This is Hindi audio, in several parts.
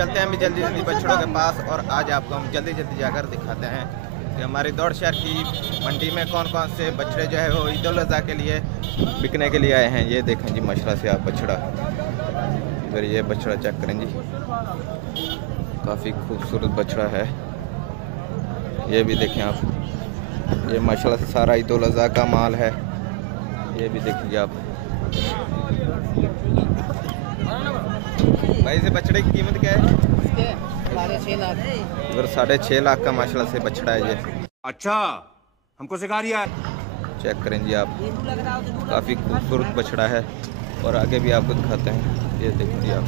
चलते हैं अभी जल्दी जल्दी बछड़ों के पास और आज आपको हम जल्दी जल्दी जाकर दिखाते हैं कि हमारी दौड़ शहर की मंडी में कौन कौन से बछड़े जो है वो ईद उल अज़हा के लिए बिकने के लिए आए हैं। ये देखें जी माशाल्लाह से आप बछड़ा, फिर ये बछड़ा चेक करें जी, काफ़ी खूबसूरत बछड़ा है। ये भी देखें आप, ये माशाल्लाह से सारा ईद उल अज़हा का माल है। ये भी देखिए आप भाई, से बछड़े की कीमत क्या है? 6.5 लाख। इधर 6.5 लाख का माशाल्लाह से बछड़ा है ये। अच्छा, हमको सिखा रिया है। चेक करें जी आप, काफ़ी खूबसूरत बछड़ा है और आगे भी आपको दिखाते हैं। ये देखिए आप,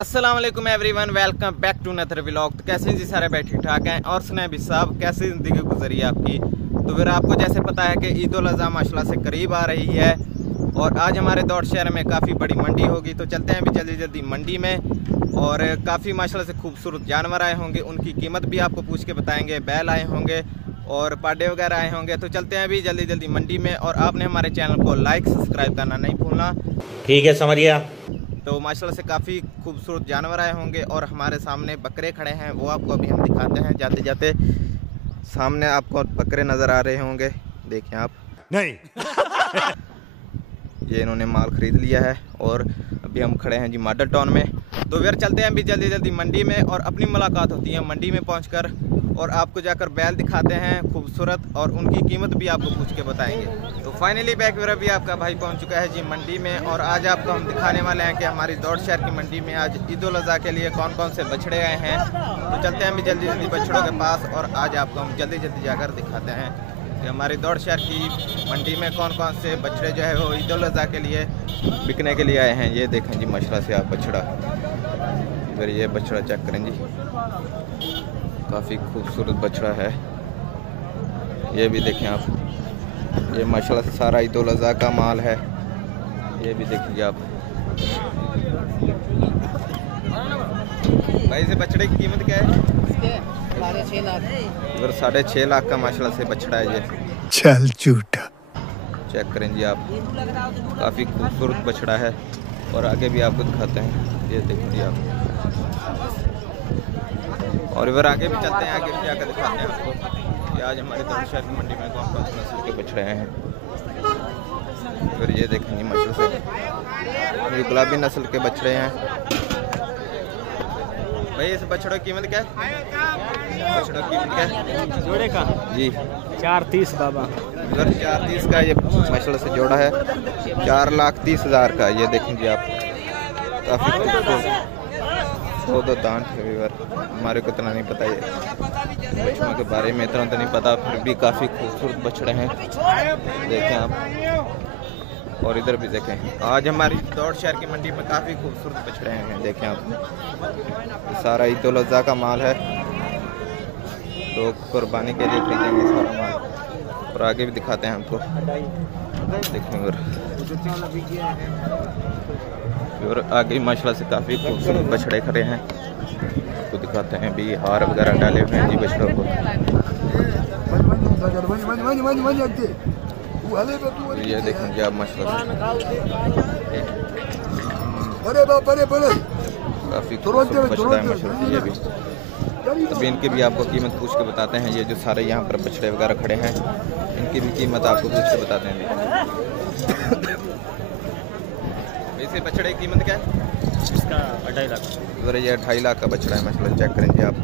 अस्सलाम वालेकुम everyone, welcome back to another vlog. तो कैसे हैं जी सारे बैठे ठीक ठाक हैं और सुनाए भी साहब कैसी ज़िंदगी गुजरी है आपकी। तो फिर आपको जैसे पता है कि ईद उल अज़हा माशाल्लाह से करीब आ रही है और आज हमारे दौड़ शहर में काफ़ी बड़ी मंडी होगी। तो चलते हैं अभी जल्दी जल्दी मंडी में और काफ़ी माशाल्लाह से खूबसूरत जानवर आए होंगे, उनकी कीमत भी आपको पूछ के बताएँगे। बैल आए होंगे और पाडे वगैरह आए होंगे। तो चलते हैं अभी जल्दी जल्दी मंडी में और आपने हमारे चैनल को लाइक सब्सक्राइब करना नहीं भूलना। ठीक है, समझिए। तो माशाल्लाह से काफ़ी खूबसूरत जानवर आए होंगे और हमारे सामने बकरे खड़े हैं, वो आपको अभी हम दिखाते हैं। जाते जाते सामने आपको बकरे नज़र आ रहे होंगे, देखें आप। नहीं ये इन्होंने माल ख़रीद लिया है और अभी हम खड़े हैं जी मॉडल टाउन में। तो फिर चलते हैं अभी जल्दी जल्दी मंडी में और अपनी मुलाकात होती है मंडी में पहुंचकर और आपको जाकर बैल दिखाते हैं खूबसूरत और उनकी कीमत भी आपको पूछ के बताएंगे। तो फाइनली बैक फिर अभी आपका भाई पहुंच चुका है जी मंडी में और आज आपको हम दिखाने वाले हैं कि हमारी दौड़ शहर की मंडी में आज ईद उल अज़हा के लिए कौन कौन से बछड़े आए हैं। तो चलते हैं अभी जल्दी जल्दी बछड़ों के पास और आज आपको हम जल्दी जल्दी जाकर दिखाते हैं कि हमारी दौड़ शहर की मंडी में कौन कौन से बछड़े जो है वो ईद उल अज़हा के लिए बिकने के लिए आए हैं। ये देखें जी माशाल्लाह से आप बछड़ा, फिर ये बछड़ा चेक करें जी, काफ़ी खूबसूरत बछड़ा है। ये भी देखें आप, ये माशाल्लाह से सारा ईद उल अज़हा का माल है। ये भी देखिए आप भाई, से बछड़े की कीमत क्या है? 6.5 लाख। इधर 6.5 लाख का माशाल्लाह से बछड़ा है ये। चल झूठा। चेक करें जी आप, काफ़ी खूबसूरत बछड़ा है और आगे भी आपको दिखाते हैं। ये देखिए आप, और इधर आगे भी चलते हैं, आगे भी जाकर दिखाते हैं आपको कि आज हमारे दौड़ शहर की मंडी में कौन कौन से नस्ल के बछड़े हैं। फिर ये देखेंगे माशाल्लाह से ये गुलाबी नस्ल के बछड़े हैं। भाई इस बछड़ों की कीमत क्या है? बछड़ों की कीमत क्या है जोड़े का? जी 4.30 बाबा। इधर 4.30 का ये माशाल्लाह से जोड़ा है, 4,30,000 का। ये देखेंगे आप, काफ़ी वो तो दांत है, हमारे को इतना नहीं पता ये बछड़ों के बारे में, इतना तो नहीं पता, फिर भी काफ़ी खूबसूरत बछड़े हैं। देखें आप, और इधर भी देखें, आज हमारी दौड़ शहर की मंडी में काफ़ी खूबसूरत बछड़े हैं। देखें आप, सारा ईद उल अज़हा का माल है, तो कुर्बानी के लिए खरीदेंगे सारा माल और आगे भी दिखाते हैं हमको। देखें और आगे माशाल्लाह से काफ़ी खूबसूरत बछड़े खड़े हैं, तो दिखाते हैं। भी हार वगैरह डाले हुए हैं जी बछड़ों को। ये देखेंगे आप माशाल्लाह से काफ़ी खूबसूरत बछड़ा है माशाल्लाह से। ये भी अभी इनकी भी आपको कीमत पूछ के बताते हैं। ये जो सारे यहाँ पर बछड़े वगैरह खड़े हैं, इनकी भी कीमत आपको पूछ के बताते हैं। वैसे बछड़े की कीमत क्या है? इसका 2.5 लाख। इधर ये 2.5 लाख का बछड़ा है माशाल्लाह, चेक करेंगे आप।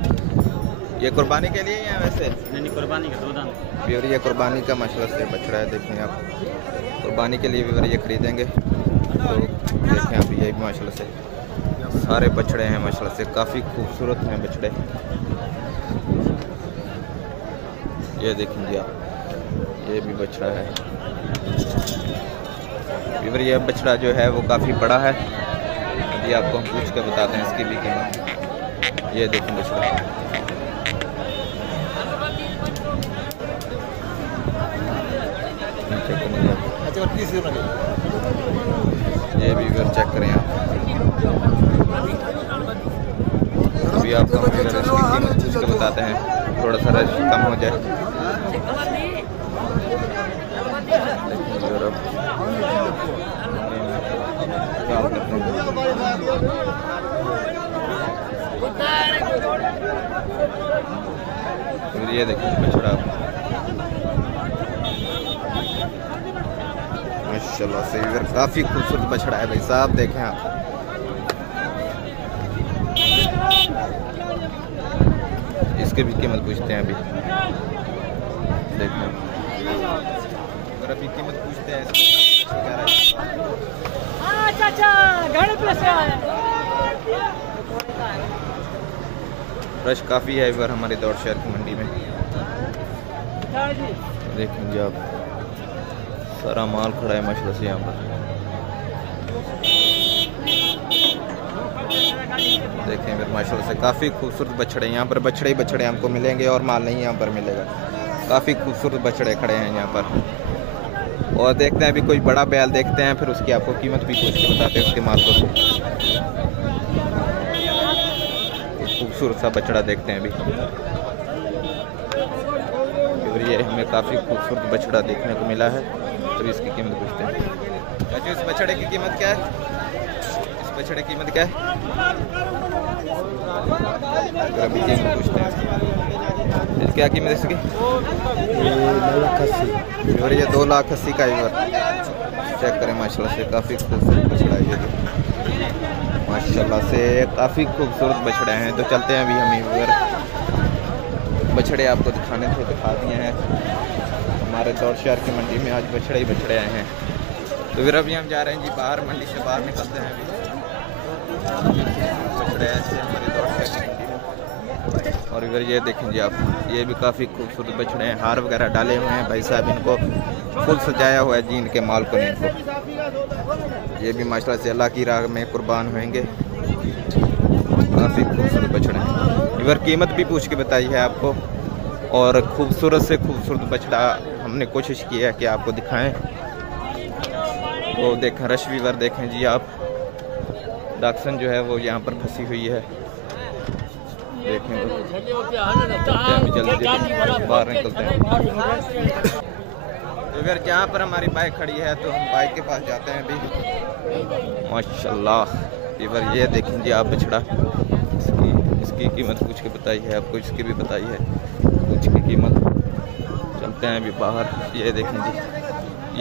ये कुर्बानी के लिए या वैसे? नहीं, कुर्बानी का 2 दांत। प्योर ये कुर्बानी का माशाल्लाह से बछड़ा है। देखें आप, कुर्बानी के लिए भी ये खरीदेंगे। तो देखें आप, ये भी माशाल्लाह से सारे बछड़े हैं माशाल्लाह से, काफ़ी खूबसूरत हैं बछड़े। ये देखेंगे आप, ये भी बछड़ा है। फिर ये बछड़ा जो है वो काफ़ी बड़ा है, अभी आपको हम पूछ के बताते हैं इसकी भी कीमत। ये देखें बछड़ा, ये भी चेक करें आप। अभी आपको हम इसकी कीमत पूछ के बताते हैं, थोड़ा सा रश कम हो जाए। क्या करते हैं, ये देखिए बछड़ा माशाल्लाह से इधर काफ़ी खूबसूरत बछड़ा है भाई साहब, देखें आप। इसके भी कीमत पूछते हैं अभी, देखें अगर अभी कीमत पूछते हैं रश काफ़ी है इधर हमारे दौड़ शहर की मंडी में। देखेंगे आप सारा माल खड़ा है माशाल्लाह से यहाँ पर। देखें फिर माशाल्लाह से काफ़ी खूबसूरत बछड़े यहाँ पर, बछड़े ही बछड़े हमको मिलेंगे और माल नहीं यहाँ पर मिलेगा। काफ़ी खूबसूरत बछड़े खड़े हैं यहाँ पर। और देखते हैं अभी कोई बड़ा बैल देखते हैं, फिर उसकी आपको कीमत भी पूछ के बताते हैं उसके माल को। खूबसूरत सा बछड़ा देखते हैं अभी, और ये हमें काफ़ी खूबसूरत बछड़ा देखने को मिला है, तो इसकी कीमत पूछते हैं। चाचू इस बछड़े की कीमत क्या है? इस बछड़े की कीमत क्या है? अभी कीमत पूछते हैं, क्या कीमत है इसकी? 2,80,000। और ये 2,80,000 का इवर चेक करें माशाल्लाह से, काफ़ी खूबसूरत बछड़ा है ये माशाल्लाह से, काफ़ी खूबसूरत बछड़े हैं। तो चलते हैं अभी हम इवर बछड़े आपको दिखाने थे, दिखा दिए हैं। हमारे दौड़ शहर की मंडी में आज बछड़े ही बछड़े आए हैं। तो फिर अभी हम जा रहे हैं जी बाहर, मंडी से बाहर निकलते हैं अभी। बछड़े ऐसे हमारे दौड़ शहर की मंडी में। और इधर ये देखें जी आप, ये भी काफ़ी खूबसूरत बछड़े हैं, हार वगैरह डाले हुए हैं भाई साहब, इनको फुल सजाया हुआ है जी इनके माल को, इनको। ये भी माशाल्लाह से अल्लाह की राह में कुर्बान होंगे, काफ़ी खूबसूरत बछड़े हैं। इधर कीमत भी पूछ के बताई है आपको, और खूबसूरत से खूबसूरत बछड़ा हमने कोशिश की है कि आपको दिखाएं। तो देखें रश वीवर देखें जी आप, डाक्सन जो है वो यहाँ पर फंसी हुई है, देखें जल्दी बाहर निकलते हैं। तो अगर जहाँ पर हमारी बाइक खड़ी है तो हम बाइक के पास जाते हैं अभी। माशाल्लाह इधर ये देखें जी आप बछड़ा, इसकी कीमत पूछ के बताई है आपको, इसकी भी बताई है पूछ की कीमत। चलते हैं अभी बाहर। ये देखें जी,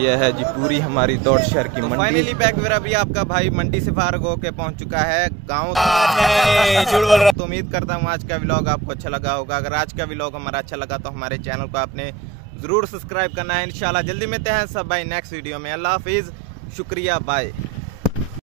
ये है जी पूरी हमारी दौड़ शहर की मंडी। फाइनली बैक मेरा भी आपका भाई मंडी से फारग होके पहुंच चुका है गाँव। तो उम्मीद करता हूँ आज का व्लॉग आपको अच्छा लगा होगा। अगर आज का व्लॉग हमारा अच्छा लगा तो हमारे चैनल को आपने ज़रूर सब्सक्राइब करना है। इंशाल्लाह जल्दी मिलते हैं सब भाई नेक्स्ट वीडियो में। अल्लाह हाफिज़, शुक्रिया, बाय।